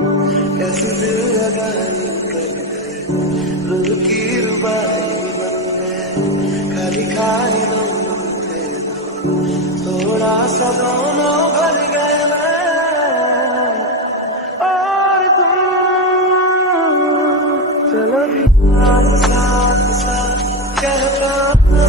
कैसी दिल लगाई कर रुल की रुबाई बन गए खाली खाली दोनों थे थोड़ा सा दोनों भर गए मैं और तुम चलो साथ साथ साथ कहता